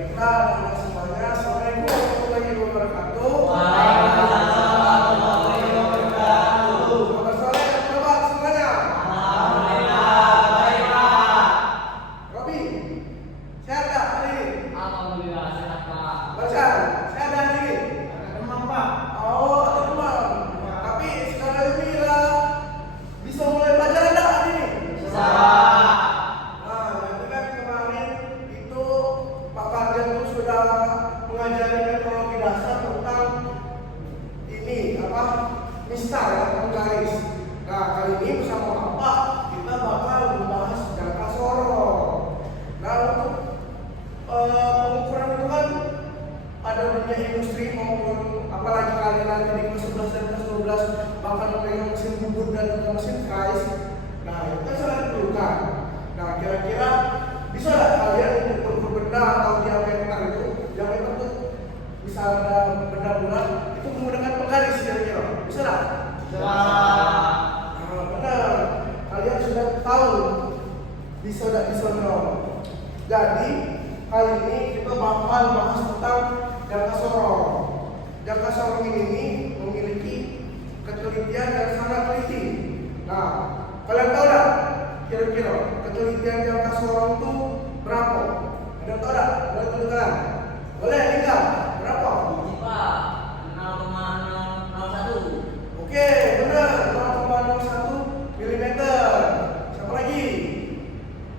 Baiklah, dengan semuanya. Assalamualaikum warahmatullahi wabarakatuh. Waalaikumsalam warahmatullahi wabarakatuh. Selamat sore, teman-teman semuanya. Alhamdulillah, baik Pak. Robi, sehat nggak hari ini? Alhamdulillah sehat Pak. Bacan, sehat hari ini? Ada demam Pak. Oh, ada demam. Tapi sekarang ini lah bisa mulai belajar nggak hari ini? Bisa. Nah, jadi kan kemarin itu Pak Farjan itu sudah mengajari metodologi dasar tentang ini apa mistar ya, penggaris. Nah, kali ini bersama Bapak kita bakal membahas jangka sorong. Nah, untuk pengukuran itu kan ada dunia industri maupun apalagi kalian nanti di kelas 11 dan kelas 12 bakal memegang mesin bubut dan juga mesin kais. Nah, itu kan sangat diperlukan. Nah, kira-kira bisa nggak kalian mengukur benda atau diameter itu? Diameter itu bisa ada benda bulat itu menggunakan penggaris kira-kira. Bisa nggak? Bisa. Nah, benar. Kalian sudah tahu bisa nggak bisa dong. Jadi kali ini kita bakal bahas tentang jangka sorong. Jangka sorong ini memiliki ketelitian yang sangat teliti. Nah, kalian tahu nggak kira-kira ketelitian jangka sorong itu berapa? Ada tahu nggak? Boleh tunjukkan? Boleh tinggal berapa? Ini Pak, 0,001. Oke, benar 0,01 milimeter. Siapa lagi?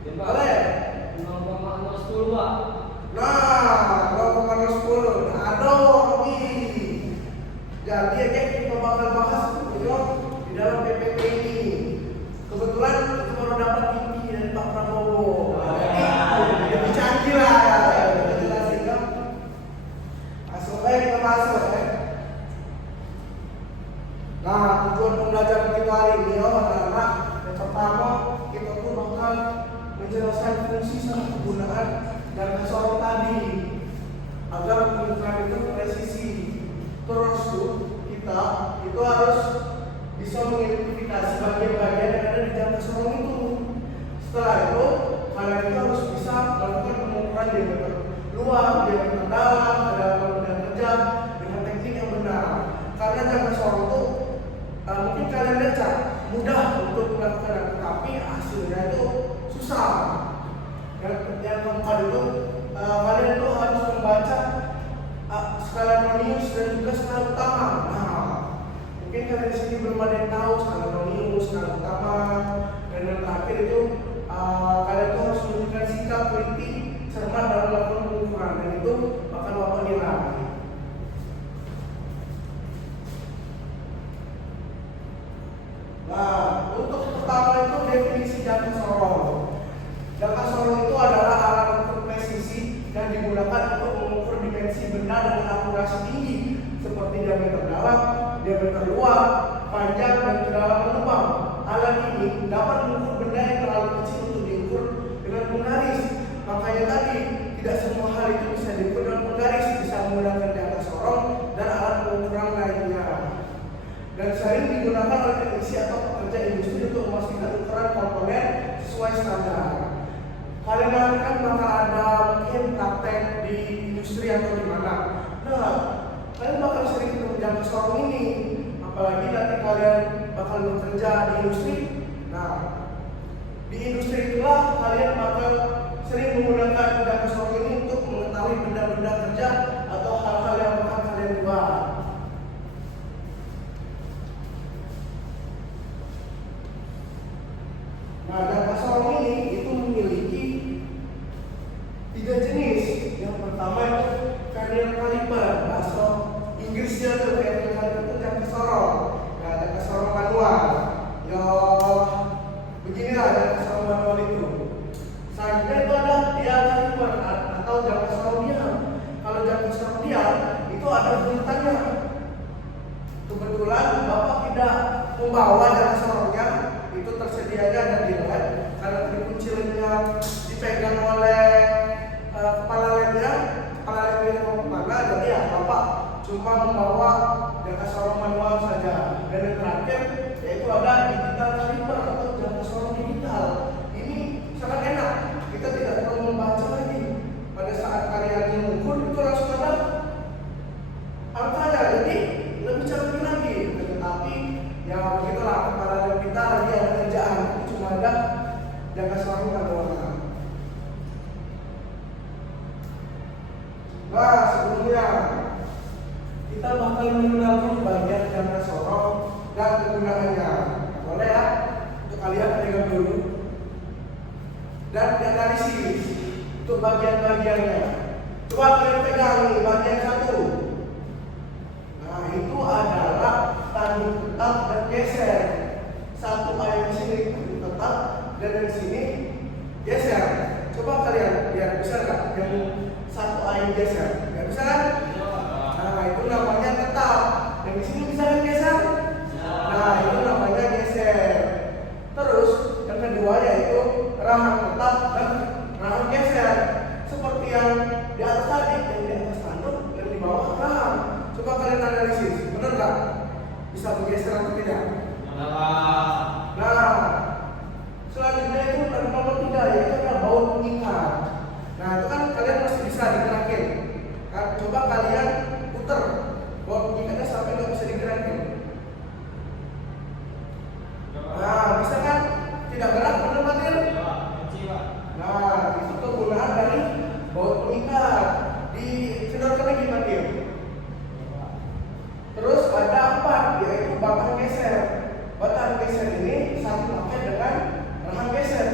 Ini Pak, Boleh? 0,010 Pak. Nah, 0,10. Nah, aduh, Robi. Jadi ya kita bakal bahas itu di dalam PPT ini. Kebetulan kita baru dapat tinggi dari Pak Prabowo. Jadi lebih canggih lah ya. Kita jelasin kan. Langsung aja kita masuk ya. Nah, tujuan pembelajaran kita hari ini adalah yang pertama kita tuh bakal menjelaskan fungsi sama kegunaan jangka sorong tadi agar pengukuran itu presisi. Terus tuh kita itu harus bisa mengidentifikasi bagian-bagian yang ada di jangka sorong itu. Setelah itu kalian itu harus bisa melakukan pengukuran diameter luar, diameter dalam, kedalaman benda kerja dengan teknik yang benar. Karena jangka sorong itu mungkin kalian baca mudah untuk melakukan, tapi hasilnya itu susah. Yang keempat itu kalian itu harus membaca skala Nonius dan juga skala utama. Nah, mungkin kalian di sini belum ada yang tahu skala Nonius, skala utama, dan yang terakhir itu kalian itu harus menunjukkan sikap teliti cermat dalam melakukan pengukuran, dan itu bakal bapak nilai. Nah, untuk pertama itu definisi jangka sorong. Jangka sorong itu adalah alat ukur presisi yang digunakan untuk mengukur dimensi benda dengan akurasi tinggi seperti diameter dalam, diameter luar, panjang, dan kedalaman lubang. Alat ini dapat mengukur benda yang terlalu kecil untuk diukur dengan penggaris. Makanya tadi tidak semua hal itu bisa diukur dengan penggaris, bisa menggunakan jangka sorong dan alat pengukuran lainnya. Dan sering digunakan oleh teknisi atau pekerja industri untuk memastikan ukuran komponen sesuai standar. Kalian nanti kan bakal ada mungkin praktek di industri atau di mana. Nah, kalian bakal sering ketemu jangka sorong ini. Apalagi nanti kalian bakal bekerja di industri. Nah, di industri itulah kalian bakal sering menggunakan jangka sorong ini untuk mengetahui benda-benda kerja atau hal-hal yang bakal kalian buat. Nah, jangka sorong ini itu memiliki 3 jenis. Yang pertama itu vernier caliper, bahasa Inggrisnya tuh vernier caliper itu jangka sorong. Nah, jangka sorong manual. Ya, beginilah jangka sorong manual itu. Selanjutnya itu ada dial caliper atau jangka sorong dial. Kalau jangka sorong dial itu ada tulisannya. Kebetulan Bapak tidak membawa jangka sorongnya, itu tersedianya ada di lab karena tadi kunci lemnya dipegang oleh kepala lemnya mau kemana, jadi ya Bapak cuma membawa jangka sorong manual saja. Dan yang terakhir yaitu ada digital caliper atau jangka sorong digital. Ini sangat enak, kita tidak perlu membaca lagi pada saat kalian Nah, sebelumnya kita bakal mengenal bagian jangka sorong dan kegunaannya. Boleh ya? Untuk kalian pegang dulu. Dan dianalisis untuk bagian-bagiannya. Coba kalian pegang nih bagian satu. Nah, itu adalah tanduk tetap dan geser. Satu ayat di sini tanduk tetap dan dari sini geser. Coba kalian lihat, bisa nggak yang satu ayat geser? Nggak bisa kan? Nah, itu namanya tetap. Yang di sini bisa kan geser? Nah, itu namanya geser. Terus yang kedua yaitu rahang tetap dan rahang geser. Seperti yang di atas tadi, yang di atas tanduk dan di bawah rahang. Coba kalian analisis, benar nggak? Bisa bergeser atau tidak? Nah, selanjutnya itu nomor 3 yaitu adalah baut pengikat. Nah, itu kan kalian masih bisa digerakin. Kan, coba kalian putar baut pengikatnya sampai nggak bisa digerakin. Nah, bisa kan? Tidak gerak, benar Matil? Nah, itu kegunaan dari baut pengikat. Dicedorkan lagi Matil. Terus ada 4 yaitu batang geser. Batang geser ini satu pakai dengan rahang geser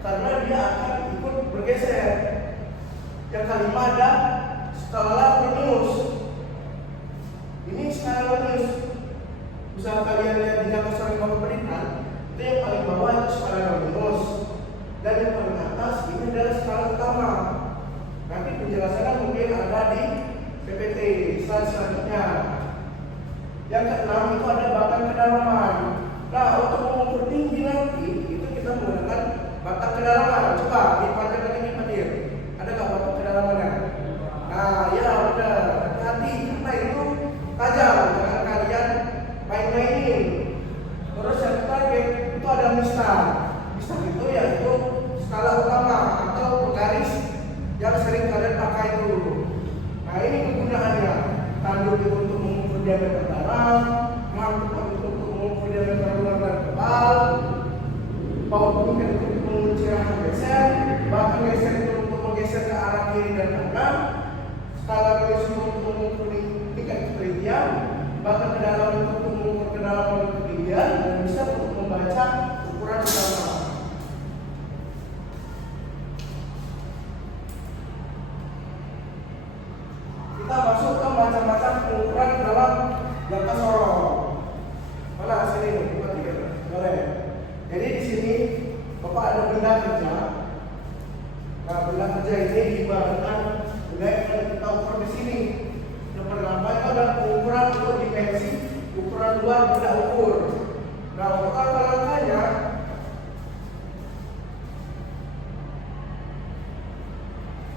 karena dia akan ikut bergeser. Yang kelima ada skala Lonius. Ini skala Lonius. Bisa kalian lihat di jangka sorong bawah pernikahan. Itu yang paling bawah itu skala Lonius. Dan yang paling atas ini adalah skala utama. Nanti penjelasannya mungkin ada di PPT slide selanjutnya. Yang keenam itu ada batang kedalaman. Nah, untuk mengukur tinggi nanti itu kita menggunakan batang kedalaman. Coba dipandangkan ini Madir. Ada nggak batang kedalamannya? Nah, ya udah. Hati-hati karena itu tajam. Jangan kalian main-mainin. Terus yang terakhir itu ada mistar. Mistar itu yaitu skala utama atau garis yang sering kalian pakai dulu. Nah, ini kegunaannya. Tanduk itu untuk mengukur diameter dalam, mangkuk untuk mengukur diameter luar dan kebal, baut pengikat untuk mengunci rahang geser, batang geser itu untuk menggeser ke arah kiri dan kanan, skala Lonius itu untuk mengukur tingkat ketelitian, batang kedalaman itu untuk mengukur kedalaman dan ketinggian, dan bisa untuk membaca ukuran utama. Kita masuk ke macam-macam pengukuran dalam jangka sorong. Mana sini? Boleh. Jadi di sini Bapak ada benda kerja. Nah, benda kerja ini diibaratkan benda yang akan kita ukur di sini. Yang pertama itu adalah pengukuran untuk dimensi ukuran luar benda ukur. Nah, untuk langkah-langkahnya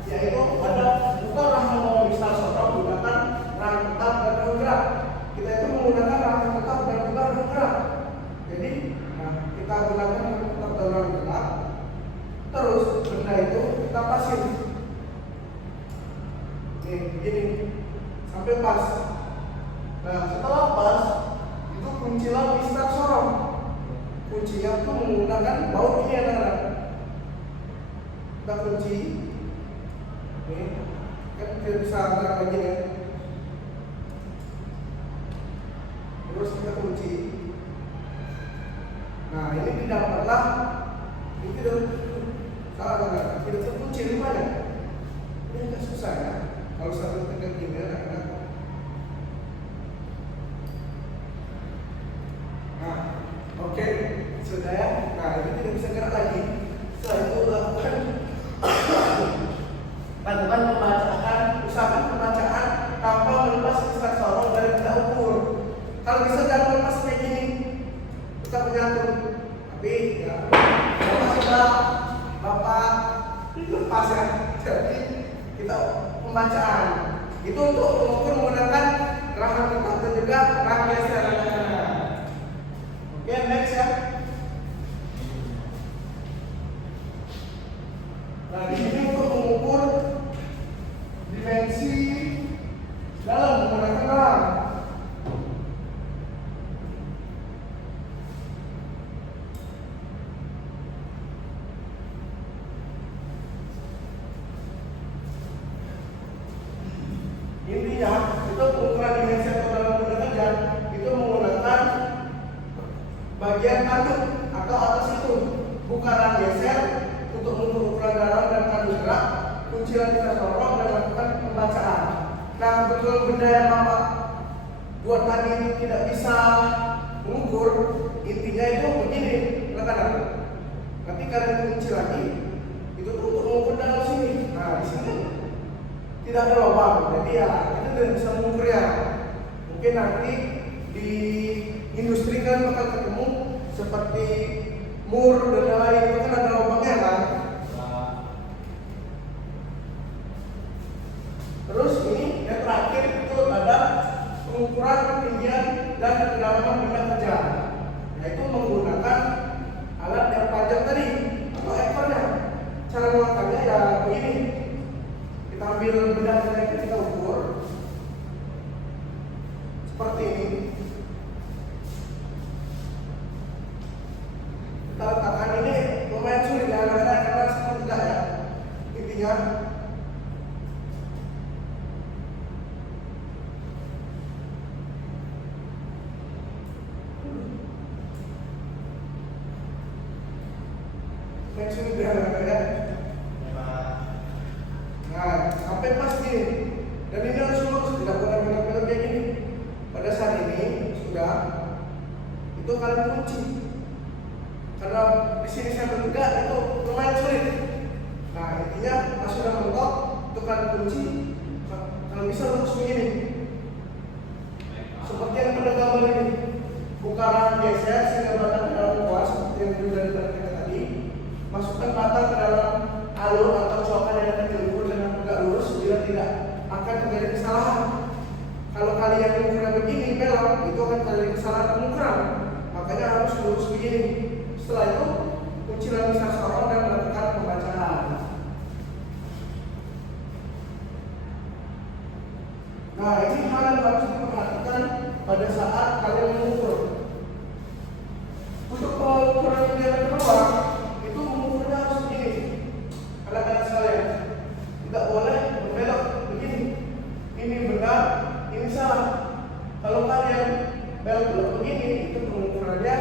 yaitu ada bukan rahang mau misal sorong menggunakan rahang tetap dan rahang gerak. Kita itu menggunakan rahang tetap dan juga rahang gerak. Jadi, kita gunakan rahang tetap dan rahang gerak. Terus benda itu kita pasin. Nih, begini sampai pas. Nah, setelah pas itu kuncilah mistar sorong. Kuncinya itu menggunakan baut ini anak-anak. Kita kunci. Nih, kan tidak bisa gerak lagi ya. Terus kita kunci. Nah, ini didapatlah. Ini tidak terkunci di mana? Ini agak susah ya. Kalau satu tekan gini kan. Nah, oke, sudah ya. Nah, ini tidak bisa gerak lagi. Setelah itu lakukan pembacaan, usahakan pembacaan tanpa melepas mistar sorong dari benda ukur. Kalau bisa jangan lepas kayak gini, kita menyatu. Tapi ya, Bapak sudah, Bapak lepas ya. Jadi kita pembacaan itu untuk mengukur menggunakan rahang tetap dan juga rahang geser. Oke, next ya. Nah, di sini untuk mengukur dimensi dalam menggunakan rahang. kanan geser untuk mengukur ukuran dalam dan kandung gerak, kunciran kita sorong dan lakukan pembacaan. Nah, betul benda yang Bapak buat tadi itu tidak bisa mengukur, intinya itu begini, rekan-rekan. Nanti kalian kunci lagi, itu tuh untuk mengukur dalam sini. Nah, di sini tidak ada lubang, jadi ya kita tidak bisa mengukur ya. Mungkin nanti di industri kan bakal ketemu seperti mur dan lain-lain, itu kan ada lubangnya kan. Terus ini yang terakhir itu ada pengukuran ketinggian dan kedalaman benda kerja, yaitu menggunakan alat yang panjang tadi atau ekornya. Cara mengangkatnya ya begini, kita ambil benda kerja itu kita ukur seperti ini. Kita letakkan ini lumayan sulit ya, karena seperti tidak ya. Intinya sulit ya. Nah, sampai pas gini. Dan ini harus lurus, tidak boleh belok-belok kayak gini. Pada saat ini sudah, itu kalian kunci. Karena di sini saya bertegak itu lumayan sulit. Nah, intinya pas sudah mentok, itu kalian kunci. Kalau bisa lurus begini. Seperti yang pada gambar ini. Bukan geser sehingga batang ke dalam kuas seperti yang sudah diperhatikan tadi. Masukkan batang ke dalam alur atau coakan yang akan diukur dengan tegak lurus, bila tidak akan terjadi kesalahan. Kalau kalian mengukurnya begini belok, itu akan terjadi kesalahan pengukuran. Makanya harus lurus begini. Setelah itu kunciran bisa sorong dan melakukan pembacaan. Nah, ini hal yang harus diperhatikan pada saat kalian mengukur. Untuk pengukuran yang kedua, itu mengukurnya harus begini. Anak-anak sekalian, tidak boleh berbelok begini. Ini benar, ini salah. Kalau kalian belok begini, itu pengukurannya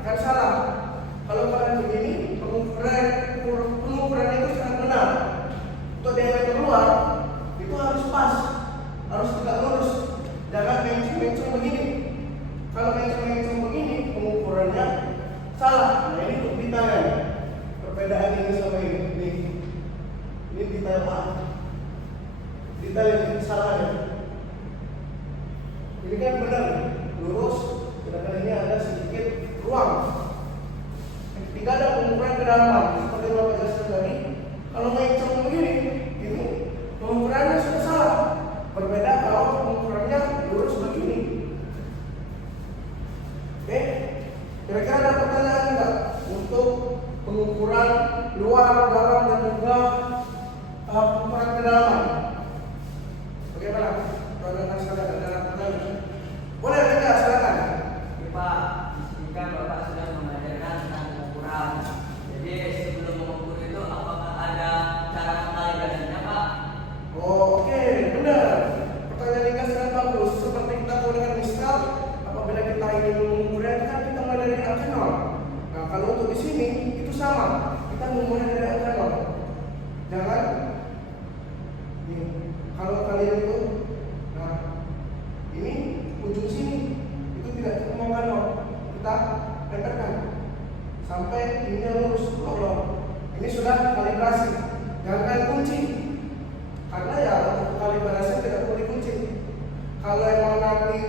akan salah. Kalau kalian begini, pengukuran itu sangat benar. Untuk diameter luar, itu harus pas, harus tegak lurus. Jangan mencung-mencung begini. Kalau mencung-mencung begini, pengukurannya salah. Nah, ini untuk detail. Perbedaan ini sama ini. Ini detail A. Detail yang salah ya. Ini kan benar, lurus. Sedangkan ini ada sedikit ruang. Tidak ada pengukuran kedalaman. Seperti yang Bapak jelaskan tadi. Kalau mencung begini, ini pengukurannya sudah salah. Berbeda kalau pengukurannya lurus begini. Oke, kira-kira ada pertanyaan enggak untuk pengukuran luar, dalam, dan juga pengukuran kedalaman? Bagaimana? Kalau ada pertanyaan, boleh tidak? Silakan. Pak, di sini kan Bapak sudah mengajarkan tentang pengukuran. Jadi sebelum mengukur itu apakah ada cara mengkalibrasinya, Pak? Oh, oke, benar. Pertanyaan Ika sangat bagus. Seperti kita tahu dengan misal, apabila kita ingin mengukurnya kan kita mulai dari angka 0. Nah, kalau untuk di sini itu sama. Kita memulai dari angka 0. Jangan kalau kalian itu, nah ini ujung sini itu tidak ketemu angka 0. Kita tempelkan sampai ini lurus Allah. Ini sudah kalibrasi. Jangan kalian kunci. Karena ya untuk kalibrasi tidak perlu dikunci. Kalau emang nanti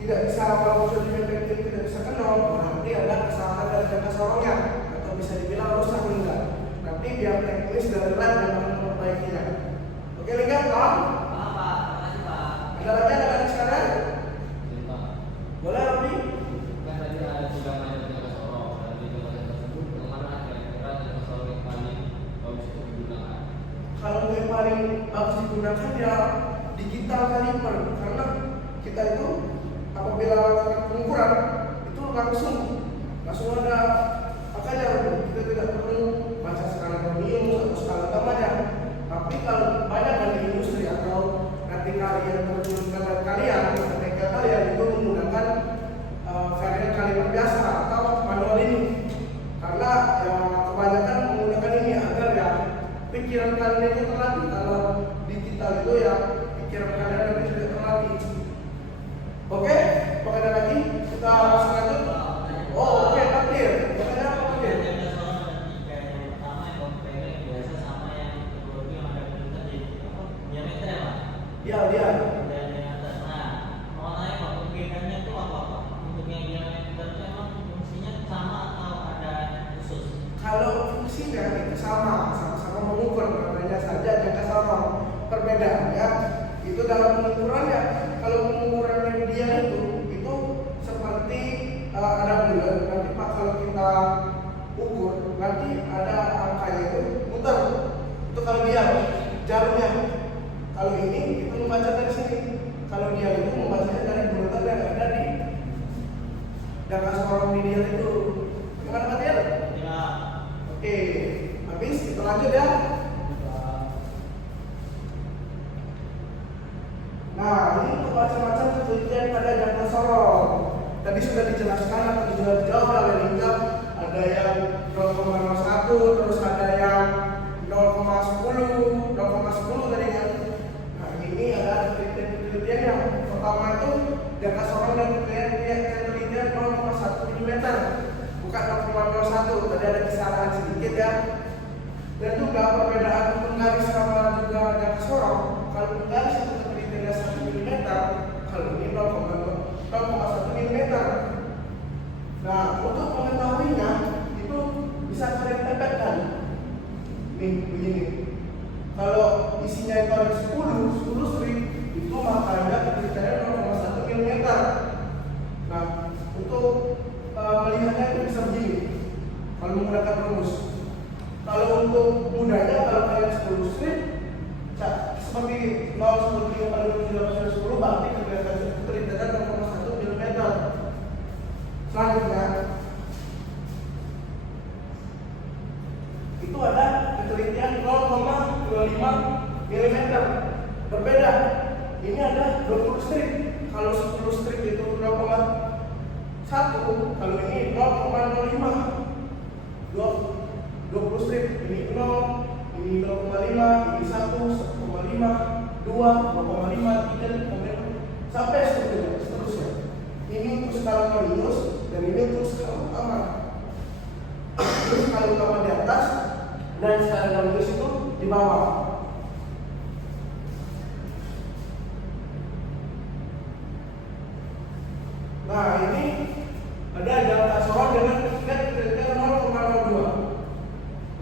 tidak bisa unsur dimensi tidak bisa kenal, nanti ada kesalahan dari jangka sorongnya atau bisa dibilang rusak enggak. Nanti biar teknis dari lab yang akan memperbaikinya. Oke, Lingga, paham? Paham, Pak. Terima kasih, Pak. Ada lagi anak-anak sekalian? Boleh, Robi? Kan tadi ada sudah banyak jangka sorong dan di jangka tersebut kemana kira-kira jangka sorong yang paling bagus untuk digunakan? Kalau yang paling bagus digunakan ya digital kaliper, karena kita itu apabila lakukan pengukuran itu langsung ada makanya kita tidak perlu baca skala premium atau skala gamanya. Tapi kalau banyak di industri atau nanti kalian terjun ke kalian ketika kalian itu menggunakan varian kaliper biasa atau manual ini, karena kebanyakan hal itu yang pikiran kalian nanti tidak terlatih. Oke, ada lagi kita langsung lanjut. Oh, oke, takdir. Bagaimana apa takdir? Ya, dia. Kalau fungsinya itu sama-sama mengukur, namanya saja jangka sorong. Perbedaannya itu dalam pengukurannya. Kalau pengukurannya dia itu seperti ada bulan. Nanti Pak kalau kita ukur nanti ada angkanya itu muter. Itu kalau dia jarumnya. Kalau ini kita membaca dari sini. Kalau dia itu membacanya dari bulatan yang ada di jangka sorong di dia itu. Gimana Pak Tir? Oke, habis kita lanjut ya. Nah, ini untuk macam-macam penelitian pada jangka sorong. Tadi sudah dijelaskan atau sudah dijawab oleh Linda. Ada yang 0,01, terus ada yang 0,10 tadi kan. Nah, ini ada penelitian yang pertama itu jangka sorong dan penelitian 0,1 mm. Bukan 0,01, tadi ada kesalahan sedikit ya. Dan juga perbedaan penggaris sama juga jangka sorong. Kalau penggaris itu penelitiannya 1 mm, kalau ini 0,1 mm. Nah, untuk mengetahuinya itu bisa kalian pepetkan. Nih, begini. Kalau isinya itu ada 10 strip, itu makanya penelitiannya 0,1 mm. Nah, untuk melihatnya itu bisa begini kalau menggunakan rumus. Kalau untuk mudahnya, kalau kalian 10 strip seperti 0, 10, 5, 10 berarti penelitiannya 0,1 mm. Selanjutnya itu ada penelitian 0,25 mm. Berbeda. Ini ada 20 strip. Kalau 10 strip itu 0,1, kalau ini 0,05. 20 strip, ini 0, ini 0,5, ini 1, 1,5, 2, 2,5, 3, sampai seterusnya. Ini untuk skala minus dan ini untuk skala utama. Terus skala utama di atas dan skala minus itu di bawah. Nah, ini ada jangka sorong dengan penelitian 0,02.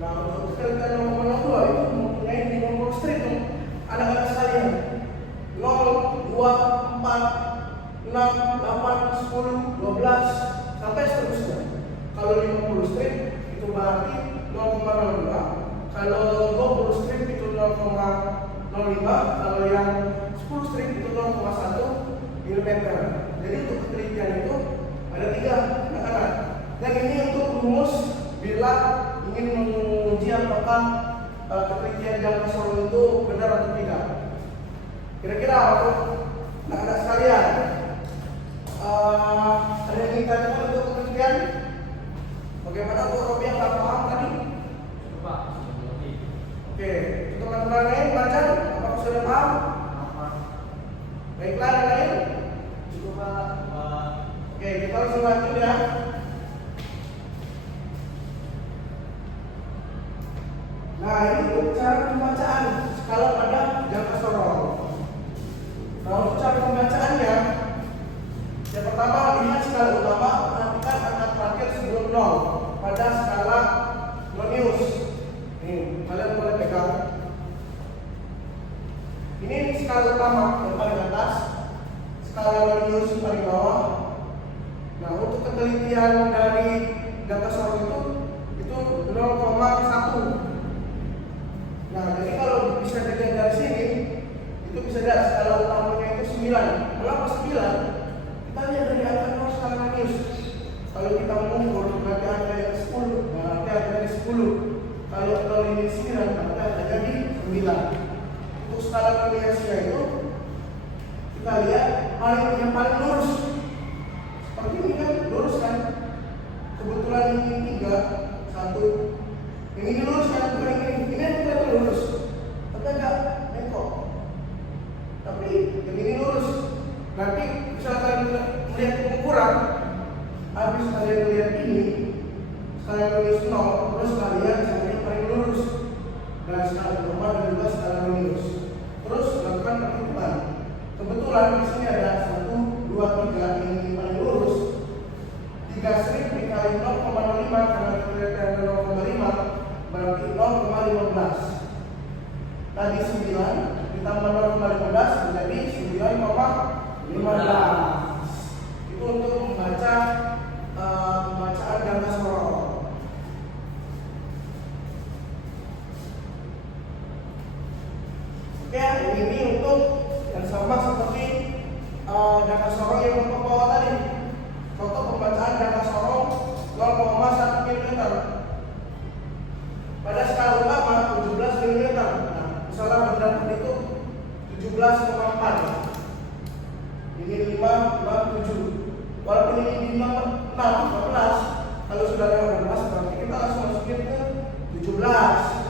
Nah, untuk penelitian 0,02 itu mempunyai 50 strip. Anak-anak sekalian, 0, 2, 4, 6, 8, 10, 12 sampai seterusnya. Kalau 50 strip itu berarti 0,02. Kalau 20 strip itu 0,05. Kalau yang 10 strip itu 0,1 mm. Jadi untuk penelitian itu ada 3 anak-anak. Dan ini untuk rumus bila ingin menguji apakah penelitian jangka sorong itu benar atau tidak. Kira-kira untuk anak-anak sekalian, ada yang ingin tanyakan untuk penelitian? Bagaimana Bu Robi yang tak paham tadi? Pak, Oke, untuk teman-teman lain belajar, apakah sudah paham? Baiklah, yang lain? Cukup Pak. Oke, kita langsung lanjut ya. Nah, ini untuk cara pembacaan skala pada jangka sorong. Nah, untuk cara pembacaannya, yang pertama lihat skala utama, perhatikan angka terakhir sebelum 0 pada skala Lonius. Nih, kalian boleh pegang. Ini skala utama yang paling atas, skala Lonius paling bawah. Nah, untuk penelitian dari jangka sorong itu 0,1. Nah, jadi kalau bisa dilihat dari sini, itu bisa lihat skala utamanya itu 9. Kenapa 9? Kita lihat dari angka 0 skala Lonius. Kalau kita mengukur berarti angka yang 10, berarti angka yang 10. Kalau ini 9, berarti angkanya di 9. Untuk skala Loniusnya itu kita lihat yang paling lurus. Seperti ini kan, lurus kan? Kebetulan ini 3, 1. Yang ini lurus kan, bukan ini. Ini yang kita lurus, tapi agak bengkok. yang ini lurus. Nanti misalkan melihat pengukuran, habis kalian melihat ini, kalian tulis 0, terus kalian cari yang paling lurus. Dan skala normal dan juga skala minus. Terus lakukan perhitungan. Kebetulan di sini ada 1, 2, 3 ini paling lurus. 3 strip dikali 0,05 karena ternyata ada 0,5 berarti 0,15. Tadi 9 ditambah 0,15 menjadi 9,15. Itu untuk membaca pembacaan ganda sorong. Oke, ini untuk yang sama seperti ganda sorong yang ke bawah tadi. Contoh pembacaan ganda sorong 0,1 mm. Pada skala utama 17 mm. Nah, misalnya berdasarkan itu 17,4. Ini 5, 6, 7. Walaupun ini 6, 14. Kalau sudah lewat 12 berarti kita langsung masukin ke 17.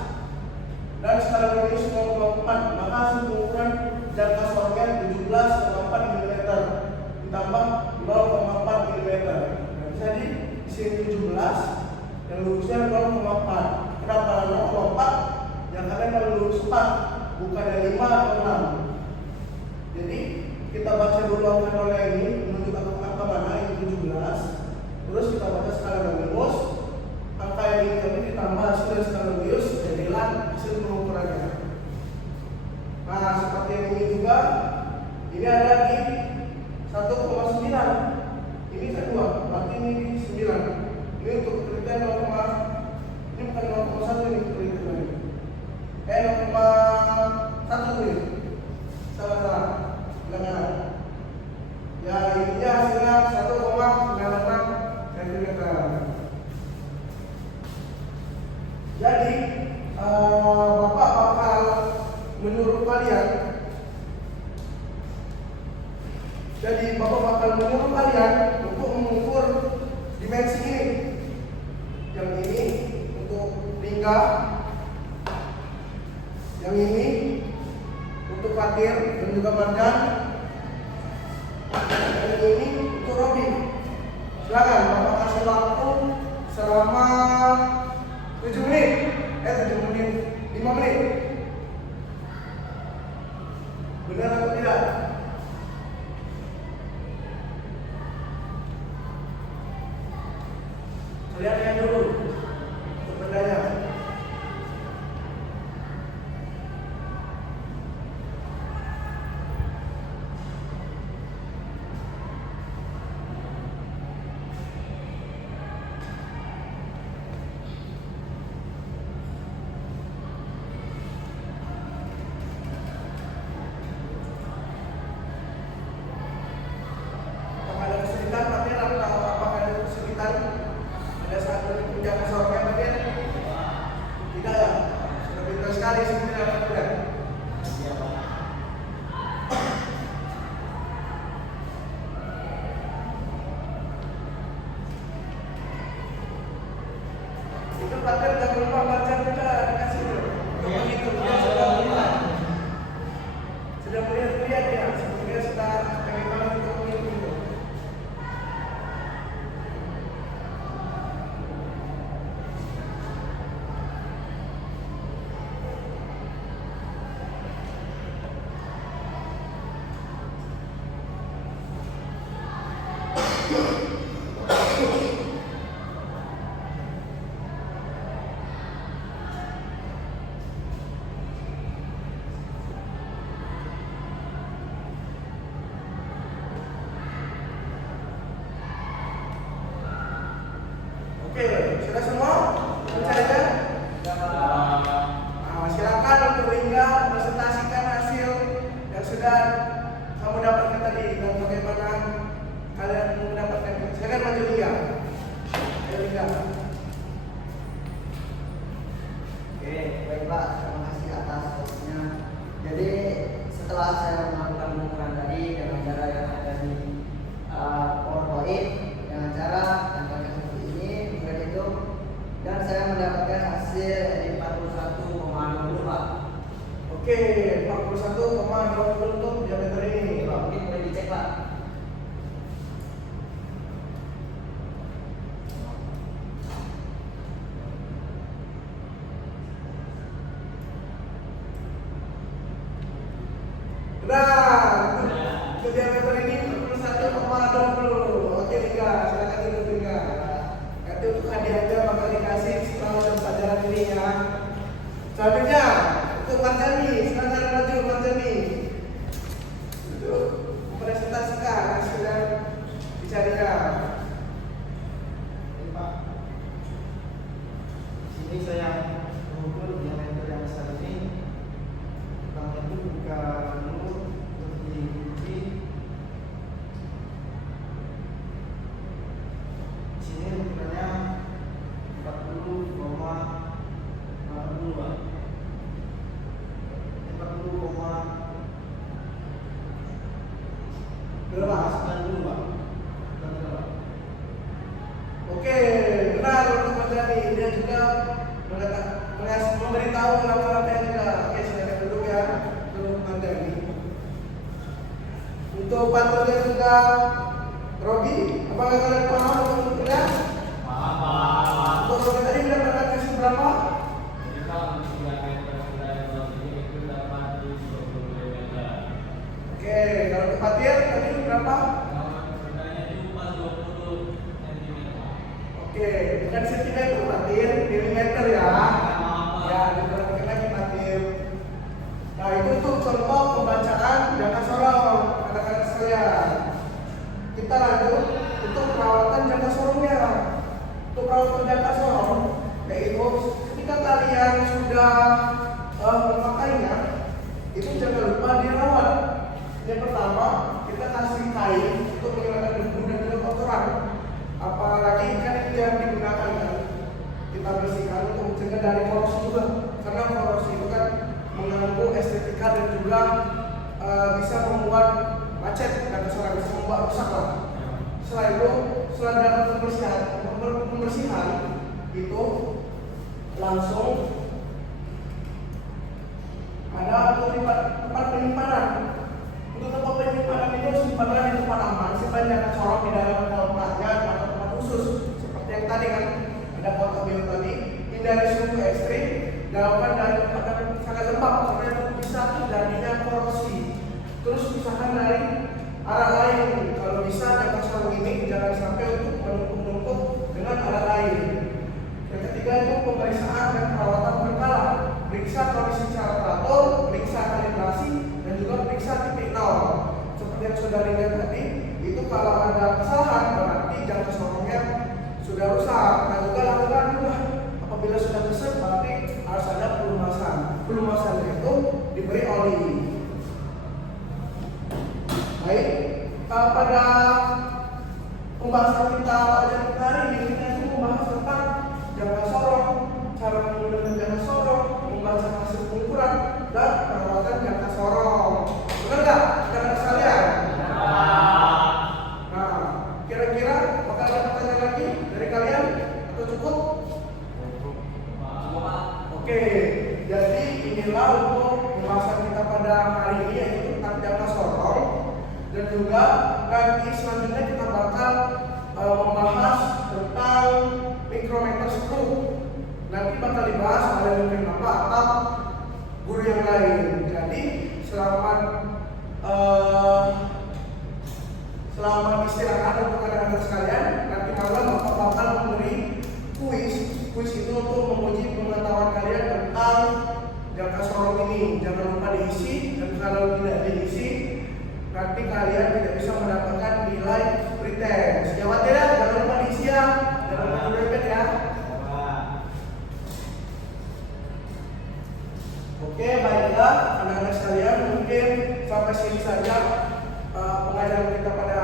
Dan skala minus 0,4, maka hasil pengukuran jangka sorongnya 17,4 mm ditambah 0,4 mm. Jadi di sini 17, yang lurusnya 0,4. Kenapa 0,4? Yang kalian kalau lurus 4, bukan yang 5 atau 6. Jadi kita baca dulu angka ini menunjuk angka mana yang 17. Terus kita baca skala minus. Angka yang ini ditambah hasil dari skala minus, jadilah hasil pengukurannya. Nah, seperti yang ini juga, ini ada di 1,9. Ini saya buat, berarti ini di 9. Ini untuk kriteria 0, ini bukan 0,1 ini kriteria. 0,1 ini. Salah. Benar. Ya, intinya hasilnya 1,96 cm. Jadi Bapak bakal menyuruh kalian. Untuk mengukur dimensi ini. Yang ini untuk lingkar, yang ini untuk patir dan juga marjan, dan ini untuk robin. Silakan Bapak kasih waktu selama 7 menit, 5 menit. Benar atau tidak? Lihat yang dulu untuk berdaya. Itu pakai jangan lupa baca juga dikasih dulu. Begitu dia sudah melihat dia, sebetulnya sudah bagaimana untuk mengikuti. Oke, sudah semua? Percaya? Silakan untuk hingga presentasikan hasil yang sudah kamu dapatkan tadi dan bagaimana kalian mendapatkan. Silakan maju hingga. Ayo hingga. Oke, baik Pak, terima kasih atas waktunya. Jadi setelah saya melakukan pengukuran tadi dengan cara yang ada di PowerPoint, dengan cara tampilkan seperti ini, kemudian itu, dan saya mendapatkan hasil di 41,20 Pak. Oke, 41,20 untuk diameter ini. Benar. Untuk diameter ini 41,20. Oke Nika, silakan duduk Nika. Nanti untuk hadiahnya bakal dikasih setelah jam pelajaran ini ya. Selanjutnya untuk Marjani, silakan maju Marjani. Untuk presentasikan hasil bicaranya. Pak, sini saya mengukur diameter yang besar ini. Pertama itu buka dulu terus dikunci. Sini ukurannya 40,62. 40,92. Oke, benar untuk Marjani. Dia juga memberitahu langkah-langkahnya juga. Oke, silakan duduk ya untuk Marjani. Untuk partnernya juga Robi, apakah kalian paham untuk bentuknya? Paham. Untuk Robi tadi mendapatkan kasih berapa? Jadi Pak, untuk diameter dari bawah ini itu dapat 20 mm. Oke, kalau untuk Fatir tadi berapa? Sebenarnya itu pas 20 cm. Oke, bukan sentimeter Fatir, milimeter ya. Ya, diperhatikan lagi Fatir. Nah, itu untuk contoh pembacaan jangka sorong, anak-anak sekalian. Kita lanjut untuk perawatan jangka sorongnya. Untuk perawatan jangka sorong, yaitu ketika kalian sudah memakainya, itu jangan lupa dirawat. Yang pertama, kita kasih kain untuk menghilangkan debu dan juga kotoran. Apalagi kan itu yang digunakan kan, kita bersihkan untuk mencegah dari korosi juga. Karena korosi itu kan mengganggu estetika dan juga bisa membuat macet dan bisa membuat rusak lah. Setelah itu, setelah dalam pembersihan itu langsung ada tempat penyimpanan. Untuk tempat penyimpanan itu simpanlah di tempat aman, simpan jangan sorong di dalam tempatnya atau tempat khusus. Seperti yang tadi kan ada foto biru tadi, hindari suhu ekstrim, jauhkan dari tempat yang sangat lembab karena itu bisa terjadinya korosi. Terus pisahkan dari arah lain. Kalau bisa jangka sorong ini jangan sampai untuk menumpuk dengan arah lain. Yang ketiga itu pemeriksaan dan perawatan berkala. Periksa kondisi secara teratur, periksa kalibrasi, dan juga periksa titik nol. Seperti yang sudah dilihat tadi, itu kalau ada kesalahan berarti jangka sorongnya sudah rusak. Nah juga lakukan juga apabila sudah rusak berarti harus ada pelumasan. Pelumasan itu diberi oli. Baik, pada pembahasan kita pada hari ini kita itu membahas tentang jangka sorong, cara menggunakan jangka sorong, membaca hasil pengukuran dan perawatan jangka sorong. Benar nggak, rekan-rekan sekalian? Nah, kira-kira apakah ada pertanyaan lagi dari kalian atau cukup? Oke, jadi inilah untuk pembahasan kita pada hari ini yaitu tentang jangka sorong. Dan juga nanti selanjutnya kita bakal membahas tentang micrometer screw. Nanti bakal dibahas oleh mungkin Bapak atau guru yang lain. Jadi selamat istirahat untuk anak-anak sekalian. Nanti malam Bapak bakal memberi kuis. Kuis itu untuk menguji pengetahuan kalian tentang jangka sorong ini. Jangan lupa diisi, dan kalau tidak diisi nanti kalian tidak bisa mendapatkan nilai pretest. Jawab tidak, jangan lupa diisi ya. Jangan lupa direpet ya. Oke, baiklah anak-anak sekalian, mungkin sampai sini saja pengajaran kita pada